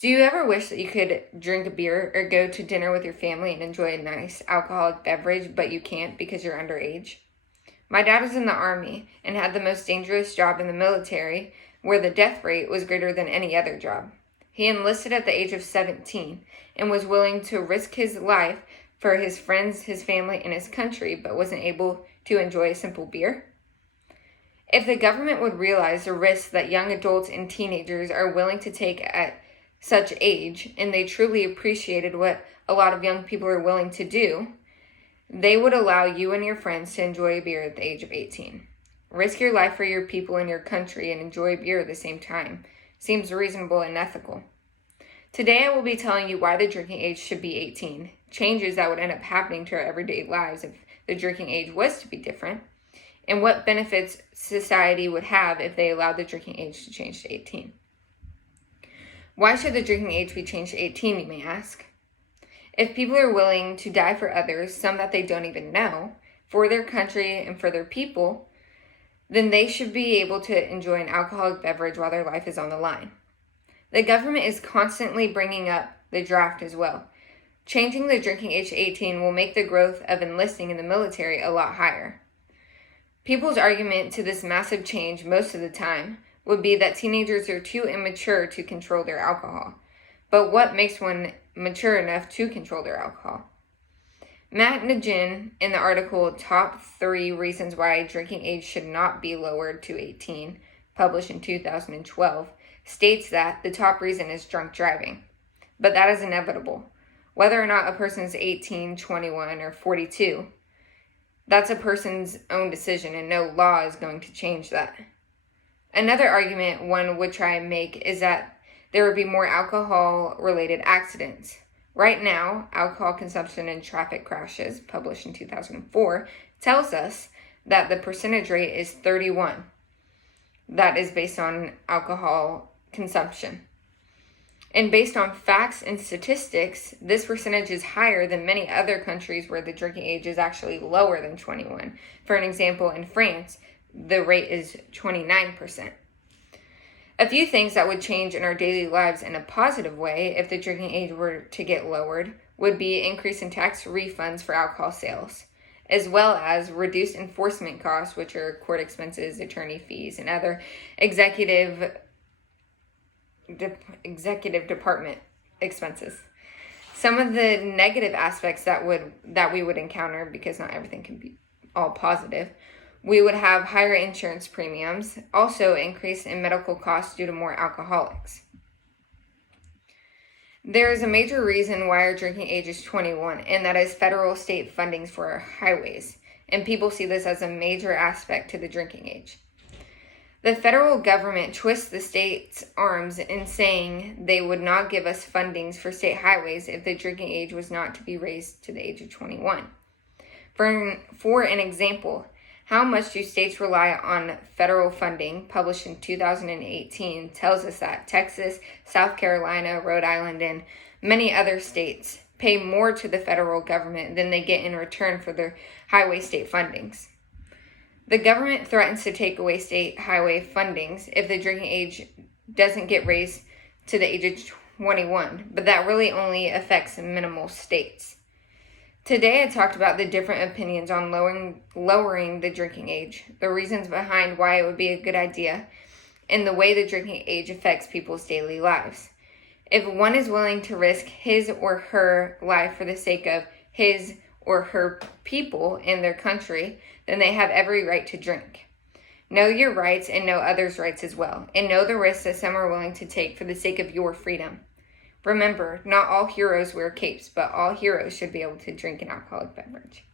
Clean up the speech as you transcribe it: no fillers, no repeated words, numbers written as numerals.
Do you ever wish that you could drink a beer or go to dinner with your family and enjoy a nice alcoholic beverage, but you can't because you're underage? My dad was in the Army and had the most dangerous job in the military, where the death rate was greater than any other job. He enlisted at the age of 17 and was willing to risk his life for his friends, his family, and his country, but wasn't able to enjoy a simple beer. If the government would realize the risks that young adults and teenagers are willing to take at such age, and they truly appreciated what a lot of young people are willing to do, they would allow you and your friends to enjoy a beer at the age of 18. Risk your life for your people and your country and enjoy a beer at the same time. Seems reasonable and ethical. Today I will be telling you why the drinking age should be 18, changes that would end up happening to our everyday lives if the drinking age was to be different, and what benefits society would have if they allowed the drinking age to change to 18. Why should the drinking age be changed to 18, you may ask? If people are willing to die for others, some that they don't even know, for their country and for their people, then they should be able to enjoy an alcoholic beverage while their life is on the line. The government is constantly bringing up the draft as well. Changing the drinking age to 18 will make the growth of enlisting in the military a lot higher. People's argument to this massive change most of the time would be that teenagers are too immature to control their alcohol. But what makes one mature enough to control their alcohol? Matt Nugent, in the article Top 3 Reasons Why Drinking Age Should Not Be Lowered to 18, published in 2012, states that the top reason is drunk driving. But that is inevitable. Whether or not a person is 18, 21, or 42, that's a person's own decision, and no law is going to change that. Another argument one would try and make is that there would be more alcohol-related accidents. Right now, alcohol consumption and traffic crashes, published in 2004, tells us that the percentage rate is 31. That is based on alcohol consumption. And based on facts and statistics, this percentage is higher than many other countries where the drinking age is actually lower than 21. For an example, in France, the rate is 29%. A few things that would change in our daily lives in a positive way if the drinking age were to get lowered would be increase in tax refunds for alcohol sales, as well as reduced enforcement costs, which are court expenses, attorney fees, and other executive department expenses. Some of the negative aspects that we would encounter, because not everything can be all positive, we would have higher insurance premiums, also increase in medical costs due to more alcoholics. There is a major reason why our drinking age is 21, and that is federal state fundings for our highways, and people see this as a major aspect to the drinking age. The federal government twists the state's arms in saying they would not give us fundings for state highways if the drinking age was not to be raised to the age of 21. For an example, how much do states rely on federal funding, published in 2018, tells us that Texas, South Carolina, Rhode Island, and many other states pay more to the federal government than they get in return for their highway state fundings. The government threatens to take away state highway fundings if the drinking age doesn't get raised to the age of 21, but that really only affects minimal states. Today I talked about the different opinions on lowering the drinking age, the reasons behind why it would be a good idea, and the way the drinking age affects people's daily lives. If one is willing to risk his or her life for the sake of his or her people and their country, then they have every right to drink. Know your rights and know others' rights as well, and know the risks that some are willing to take for the sake of your freedom. Remember, not all heroes wear capes, but all heroes should be able to drink an alcoholic beverage.